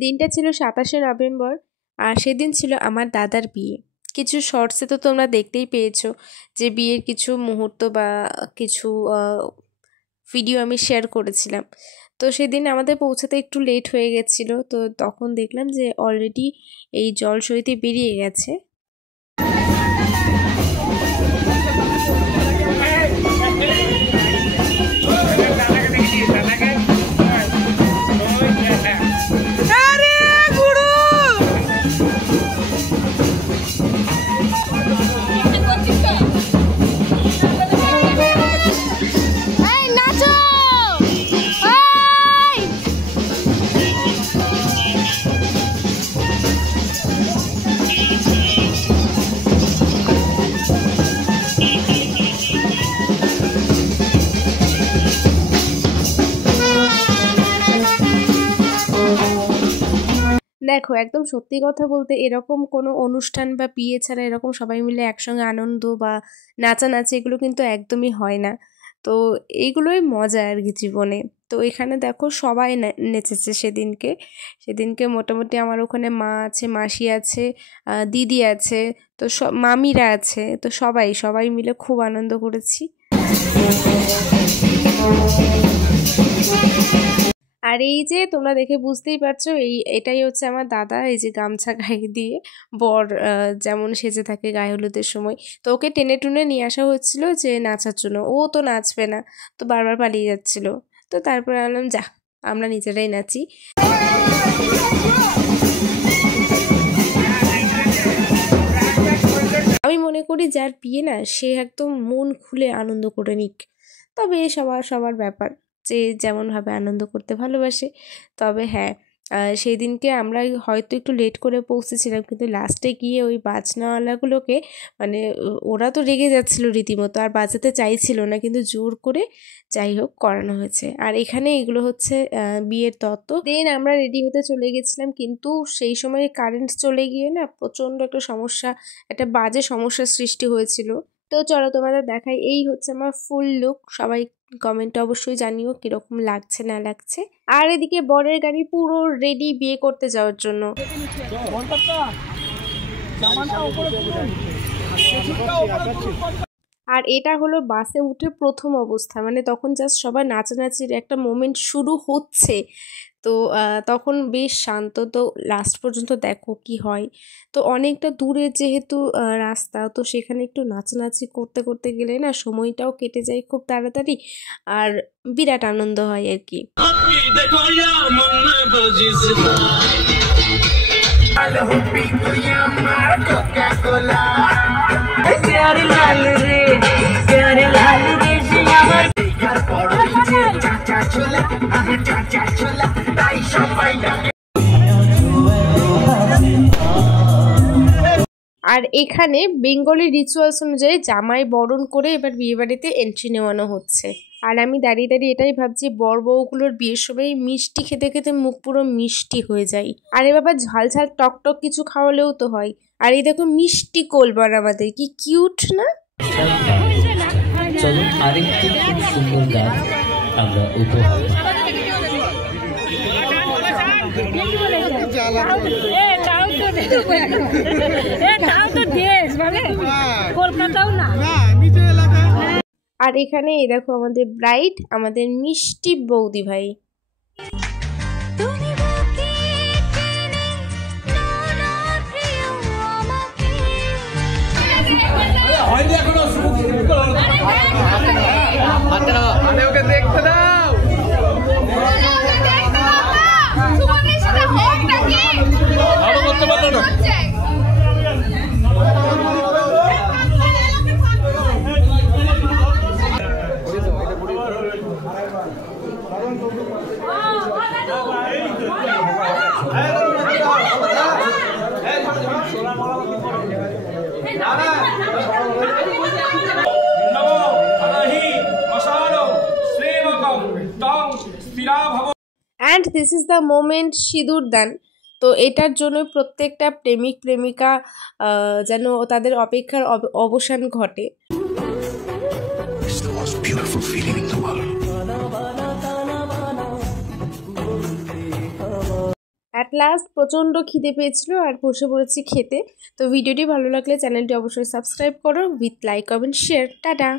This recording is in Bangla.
দিনটা ছিল 27শে নভেম্বর আর সেদিন ছিল আমার দাদার বিয়ে। কিছু শর্টসে তো তোমরা দেখতেই পেয়েছো যে বিয়ের কিছু মুহূর্ত বা কিছু ভিডিও আমি শেয়ার করেছিলাম। তো সেদিন আমাদের পৌঁছাতে একটু লেট হয়ে গেছিলো, তো তখন দেখলাম যে অলরেডি এই জলসইতে বেরিয়ে গেছে। দেখো, একদম সত্যি কথা বলতে এরকম কোনো অনুষ্ঠান বা বিয়ে ছাড়া এরকম সবাই মিলে একসঙ্গে আনন্দ বা নাচানাচি এগুলো কিন্তু একদমই হয় না। তো এইগুলোই মজা আর কি জীবনে। তো এখানে দেখো সবাই নেচেছে সেদিনকে মোটামুটি আমার ওখানে মা আছে, মাসি আছে, দিদি আছে, তো মামিরা আছে, তো সবাই মিলে খুব আনন্দ করেছি। আর এই যে তোমরা দেখে বুঝতেই পারছো এটাই হচ্ছে আমার দাদা। এই যে গামছা গায়ে দিয়ে বর যেমন সেজে থাকে গায়ে হলুদের সময়, তো ওকে টেনে টুনে নিয়ে আসা হচ্ছিল যে নাচার জন্য। ও তো নাচবে না, তো বারবার পালিয়ে যাচ্ছিল। তো তারপরে বললাম যা, আমরা নিজেরাই নাচি। আমি মনে করি যার বিয়ে না সে একদম মন খুলে আনন্দ করে নিক, তবে সবার ব্যাপার যে যেমনভাবে আনন্দ করতে ভালোবাসে। তবে হ্যাঁ, সেই দিনকে আমরা হয়তো একটু লেট করে পৌঁছেছিলাম, কিন্তু লাস্টে গিয়ে ওই বাজনাওয়ালাগুলোকে মানে ওরা তো রেগে যাচ্ছিলো রীতিমতো, আর বাজাতে চাইছিল না, কিন্তু জোর করে যাই হোক করানো হয়েছে। আর এখানে এগুলো হচ্ছে বিয়ের তত্ত্ব। দেন আমরা রেডি হতে চলে গেছিলাম, কিন্তু সেই সময় কারেন্ট চলে গিয়ে না প্রচণ্ড একটা বাজে সমস্যার সৃষ্টি হয়েছিল। তো চলো তোমাদের দেখাই, এই হচ্ছে আমার ফুল লুক। সবাই কমেন্টে অবশ্যই জানিও কিরকম লাগছে না লাগছে। আর এদিকে বরের গাড়ি পুরো রেডি বিয়ে করতে যাওয়ার জন্য। আর এটা হলো বাসে উঠে প্রথম অবস্থা, মানে তখন জাস্ট সবাই নাচানাচির একটা মোমেন্ট শুরু হচ্ছে। তো তখন বেশ শান্ত, তো লাস্ট পর্যন্ত দেখো কি হয়। তো অনেকটা দূরে যেহেতু রাস্তা, তো সেখানে একটু নাচানাচি করতে করতে গেলে না সময়টাও কেটে যায় খুব তাড়াতাড়ি, আর বিরাট আনন্দ হয় আর কি। আর এখানে বেঙ্গলি রিচুয়ালস অনুযায়ী জামাই বরণ করে এবার বিয়ে বাড়িতে এন্ট্রি নেওয়ানো হচ্ছে। আর আমি দাঁড়িয়ে দাঁড়িয়ে এটাই ভাবছি, বর বউগুলোর বিয়ের সময় মিষ্টি খেতে খেতে মুখ পুরো মিষ্টি হয়ে যায়। আরে বাবা, ঝাল ঝাল টক টক কিছু খাওয়ালেও তো হয়। আর এই দেখো মিষ্টি কোলবার আমাদের, কি কিউট না? চলো আরেকটি খুব সুন্দর গান আমরা উপহার। আর এখানে এই দেখো আমাদের ব্রাইড, আমাদের মিষ্টি বৌদি ভাই। দেখতে দাও। And this is the moment সিঁদুর দান। তো এটার জন্য প্রত্যেকটা প্রেমিক প্রেমিকা যেন তাদের অপেক্ষার অবসান ঘটে। most beautiful feeling in the world. At last প্রচণ্ড খিদে পেয়েছিল আর বসে পড়েছি খেতে। তো ভিডিওটি ভালো লাগলে চ্যানেলটি অবশ্যই সাবস্ক্রাইব করো, with like comment share. Tata.